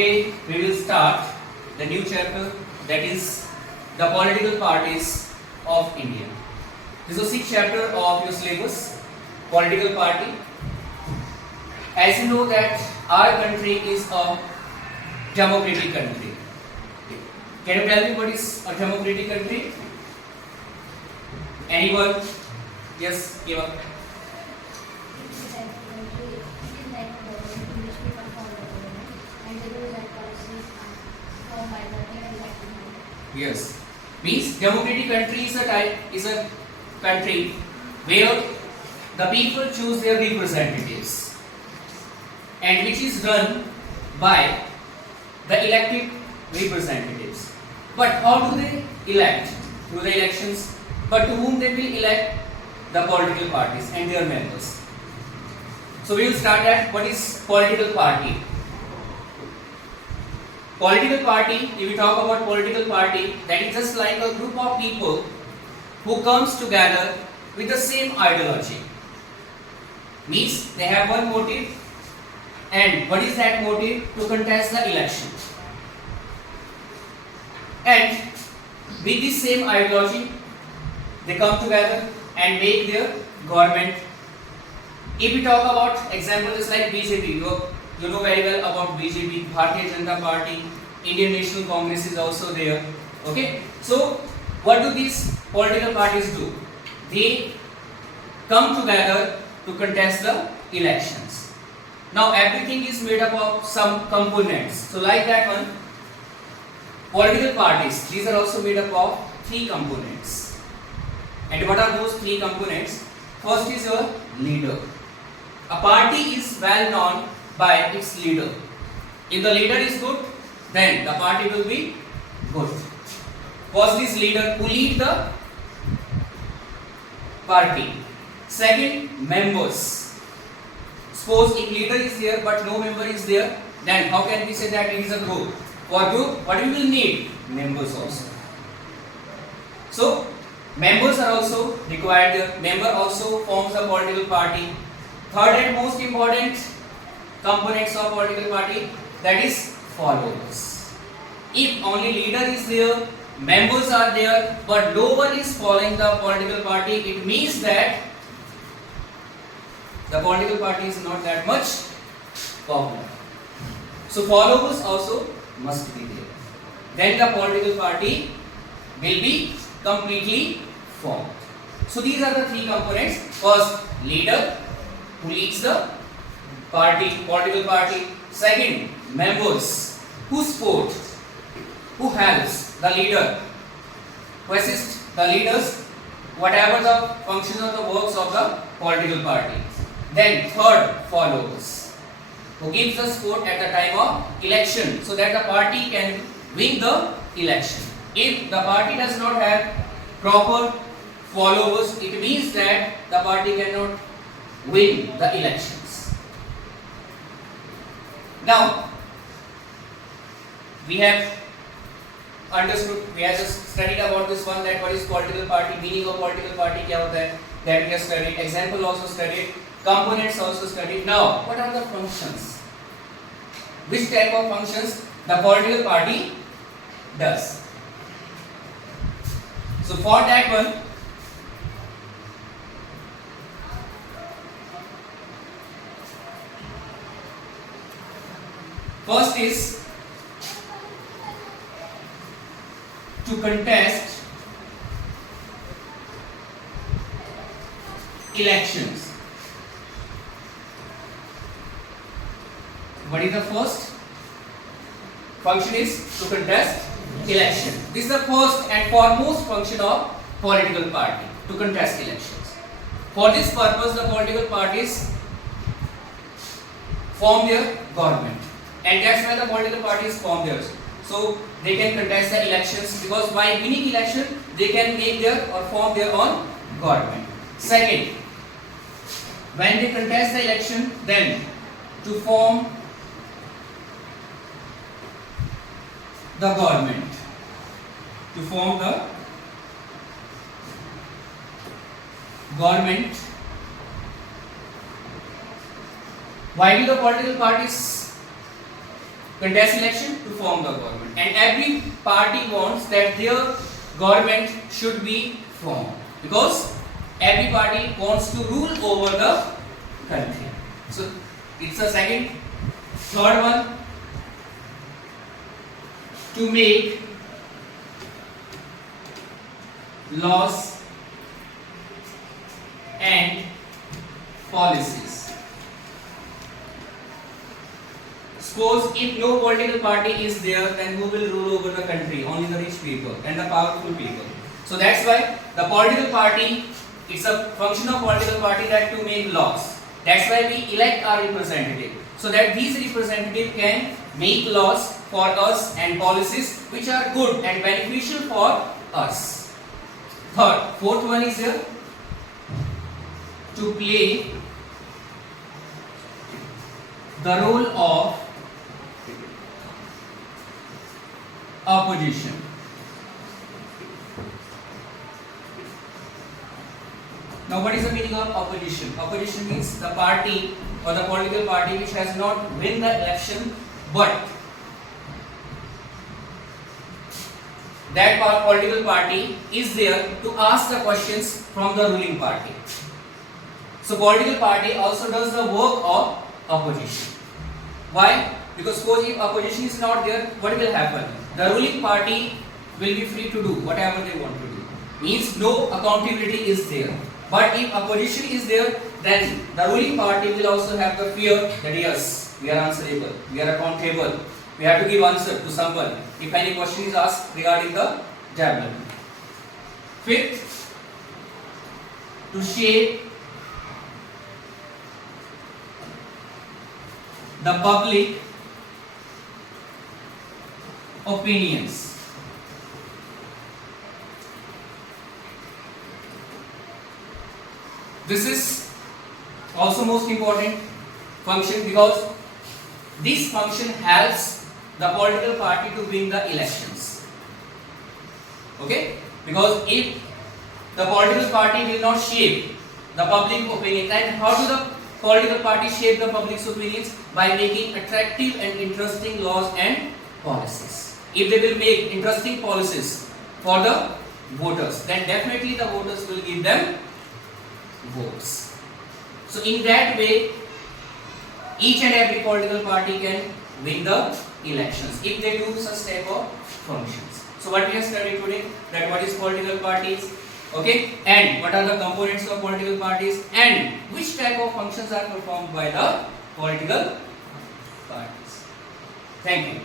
Today we will start the new chapter, that is the political parties of India. This is the sixth chapter of your syllabus, political party. As you know that our country is a democratic country. Can you tell me what is a democratic country? Anyone? Yes, give up. Yes, means democratic country is a country where the people choose their representatives and which is run by the elected representatives. But how do they elect? Through the elections. But to whom they will elect? The political parties and their members. So we will start at what is political party. Political party, if we talk about political party, that is just like a group of people who comes together with the same ideology. Means they have one motive, and what is that motive? To contest the election. And with this same ideology, they come together and make their government. If we talk about examples like BJP, you know very well about BJP, Bharatiya Janata Party, Indian National Congress is also there. Okay, so what do these political parties do? They come together to contest the elections. Now everything is made up of some components. So like that one, political parties, these are also made up of three components. And what are those three components? First is your leader. A party is well known by its leader. If the leader is good, then the party will be good. First is leader who lead the party. Second, members. Suppose if leader is there but no member is there, then how can we say that it is a group? For group, what we will need? Members also. So, members are also required there. Member also forms the political party. Third and most important components of political party, that is followers. If only leader is there, members are there, but no one is following the political party, it means that the political party is not that much popular. So followers also must be there. Then the political party will be completely formed. So these are the three components. First, leader who leads the party, political party. Second, members who support, who helps the leader, who assist the leaders, whatever the functions of the works of the political party. Then third, followers, who gives the support at the time of election so that the party can win the election. If the party does not have proper followers, it means that the party cannot win the elections. Now, we have understood, we have just studied about this one, that what is political party, meaning of political party क्या होता है, that we have studied, example also studied, components also studied. Now, what are the functions? Which type of functions the political party does? So for that one, first is to contest elections. What is the first function? Is to contest election. This is the first and foremost function of political party, to contest elections. For this purpose, the political parties form their government. And that's why the political parties form theirs. So they can contest the elections, because by winning election they can make their or form their own government. Second, when they contest the election, then to form the government, to form the government. Why do the political parties contest election to form the government, and every party wants that their government should be formed because every party wants to rule over the country. So it's the second. Third one, to make laws and policies. Suppose if no political party is there, then who will rule over the country? Only the rich people and the powerful people. So that's why the political party, it's a function of political party that to make laws. That's why we elect our representative, so that these representatives can make laws for us and policies which are good and beneficial for us. Fourth one is here, to play the role of opposition. Now what is the meaning of opposition? Opposition means the party or the political party which has not win the election, but that political party is there to ask the questions from the ruling party. So political party also does the work of opposition. Why? Because suppose if opposition is not there, what will happen? The ruling party will be free to do whatever they want to do. Means no accountability is there. But if opposition is there, then the ruling party will also have the fear that yes, we are answerable, we are accountable, we have to give answer to someone if any question is asked regarding the development. Fifth, to shape the public opinions. This is also most important function because this function helps the political party to win the elections. Okay? Because if the political party will not shape the public opinion, then how do the political party shape the public's opinions? By making attractive and interesting laws and policies. If they will make interesting policies for the voters, then definitely the voters will give them votes. So in that way, each and every political party can win the elections if they do such type of functions. So what we have studied today, that what is political parties, okay, and what are the components of political parties, and which type of functions are performed by the political parties. Thank you.